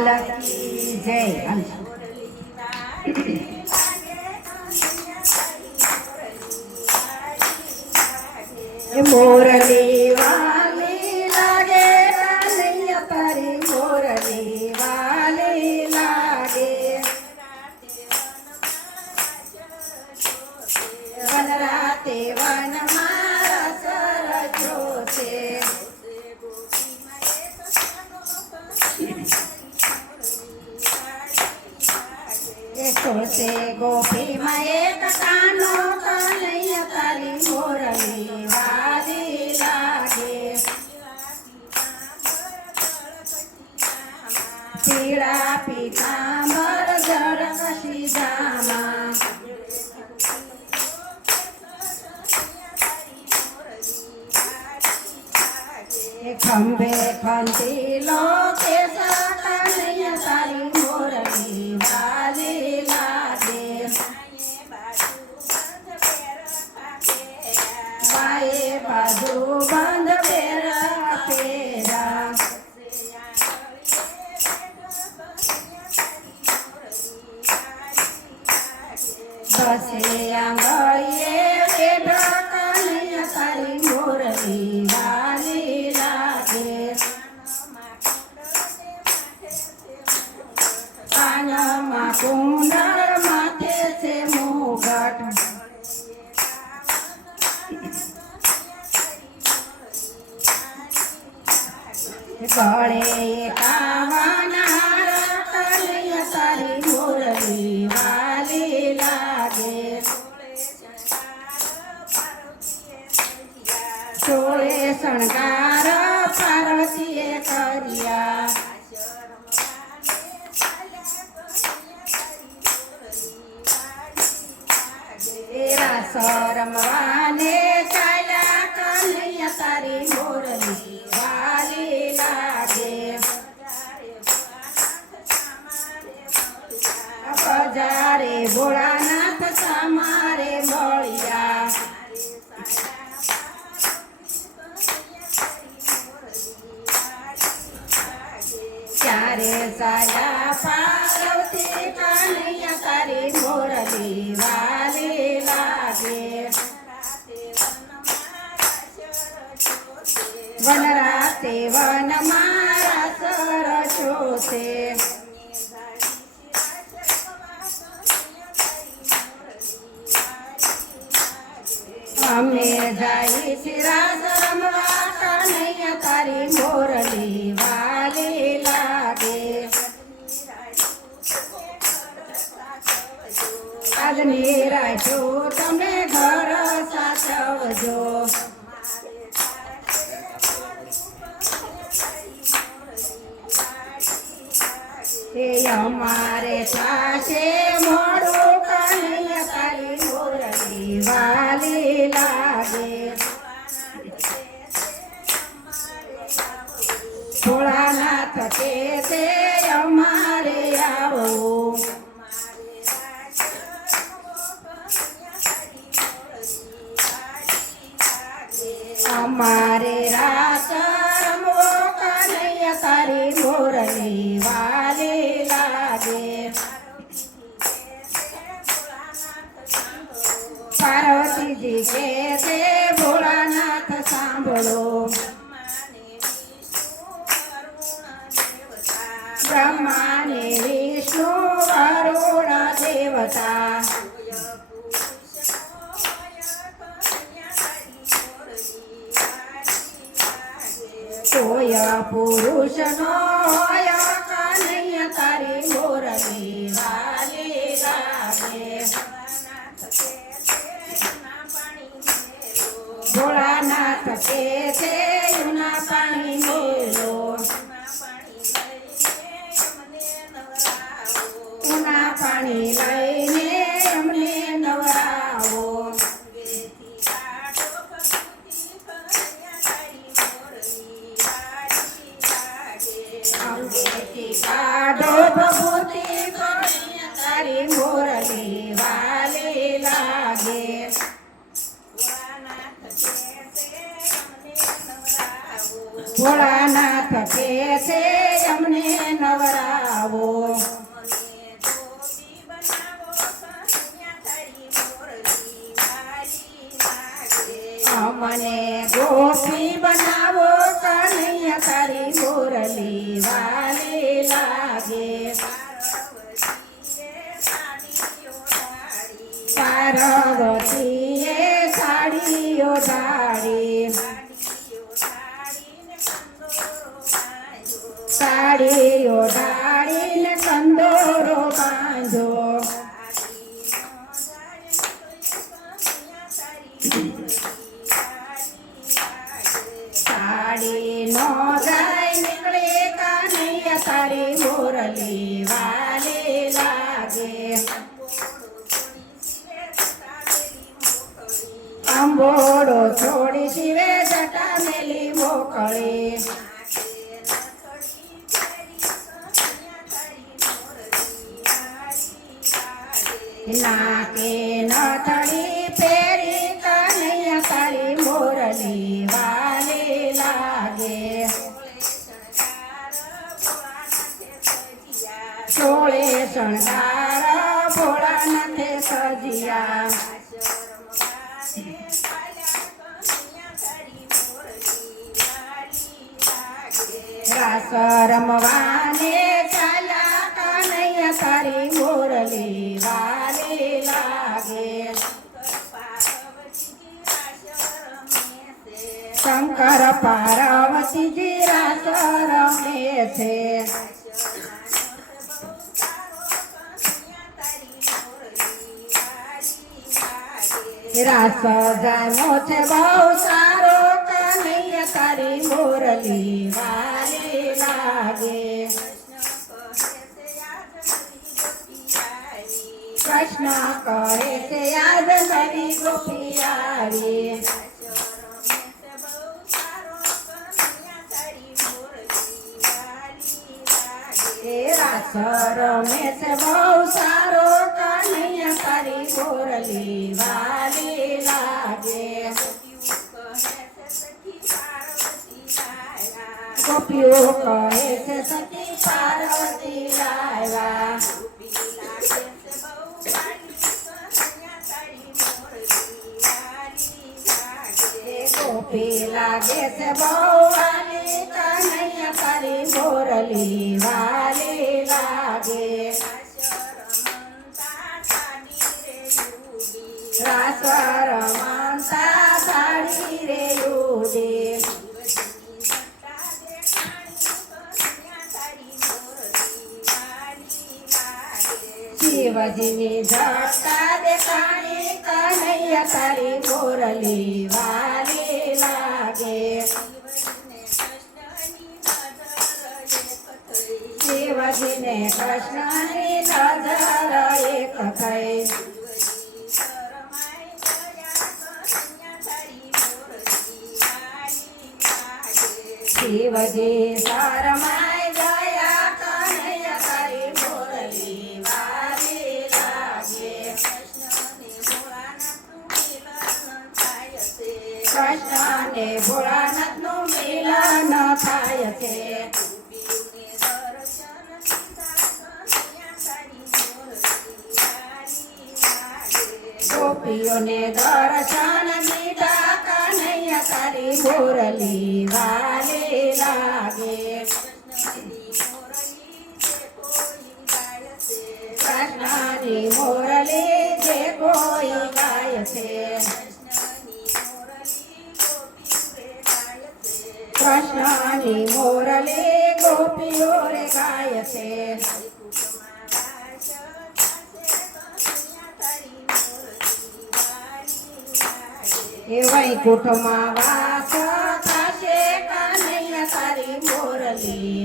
લાલ કી જય. મોરલી વાલી લાગે કનૈયા તારી મોરલી વાલી લાગે વનરાતે વનમાં સરજો છે સોસે ગોપીમાં એક કાનો કનૈયા તારી મોરલી વાલી લાગે પીળા પીતાંબર જળ કશી જામા ખંભે ખંતીલો કેસા કનૈયા તારી મોરલી વાલી લાગે બાએ બાજુ બંધ બેરા પેરા બસે આંગળીએ બેઠા કનૈયા તારી મોરલી વાલી લાગે કાનમાં કુંડળ માથે છે મુગટ ગળે કાવાના કનૈયા તારી મોરલી વાલી લાગે ચોળે શણગાર પાર્વતીએ કર્યા રમવાને ચાલ્યા કનૈયા તારી મોરલી વાલી લાગે બજારે ભોળાનાથ તમારે મળ્યા ચારે સાયા પાર્વતી કનૈયા તારી મોરલી વાલી લાગે વનરાતે વનમાં સરજો છે અમે જાય શિરાજ રમવા કનૈયા તારી મોરલી વાલી લાગે આજની રાજો તમે ઘર સાચવજો એ અમારે પાસે મોડું કનૈયા તારી મોરલી વાલી લાગે ભોળાનાથ કે છે અમારે આવો અમારે રાસ રમવો કનૈયા તારી મોરલી વાલી લાગે પાર્વતીજી કે છે ભોળાનાથ સાંભળો બ્રહ્માને વિષ્ણુ વરુણ દેવતા કોઈ પુરુષનો હોય કનૈયા તારી મોરલી વાલી લાગે ભોળાનાથ કે છે યુના પાણી મેલો યુના પાણી લઈને અમને નવરાવો અંગેથી કાઢો ભભૂતિ કનૈયા તારી મોરલી વાલી લાગે ભોળાનાથ કે છે અમને નવરાવો વાલી લાગે પાર્વતીએ સાડીઓ ઢાળી સાડીઓ ઢાળીને કંદોરો બાંધો સાડી નો જાય નીકળે કાનૈયા તારી મોરલી વાલી લાગે અંબોડો છોડી શિવે જટા મેલી મોકળી નાકે નથડી પેરી કનૈયા તારી મોરલી વાલી લાગે સોળે શણગાર ભોળા નથે સજિયા રાસ રમવાને ચાલ્યા કનૈયા તારી મોરલી વાલી લાગે શંકર પાર્વતીજી રાસ રમે છે રાસ જાનો છે બહુ સારો કનૈયા તારી મોરલી વાલી લાગે કૃષ્ણ કહે છે યાદ નવી ગોપી આવી રાસ રમે છે બહુ સારો કનૈયા તારી મોરલી વાલી લાગે ગોપીઓ કહે છે સતી પાર્વતી લાવ્યા ગોપી લાગે છે બહુ વાલી કનૈયા તારી મોરલી વાલી લાગે રાસ રમતા સાડી રે ઉડે શિવજીની જટા દેખાણી કનૈયા તારી મોરલી વાલી લાગે શિવજીને કૃષ્ણની નજર એક થઈ શિવજી શરમાઈ ગયા કનૈયા તારી મોરલી વાલી લાગે કૃષ્ણ ને ભોળાનાથનું મિલન થાય છે ગોપીઓને દર્શન દીધા કનૈયા તારી મોરલી વાલી લાગે કૃષ્ણની મોરલી જે કોઈ ગાય છે કૃષ્ણની મોરલી ગોપીઓ રે ગાય છે એ વૈકુંઠમાં વાસ થશે કનૈયા તારી મોરલી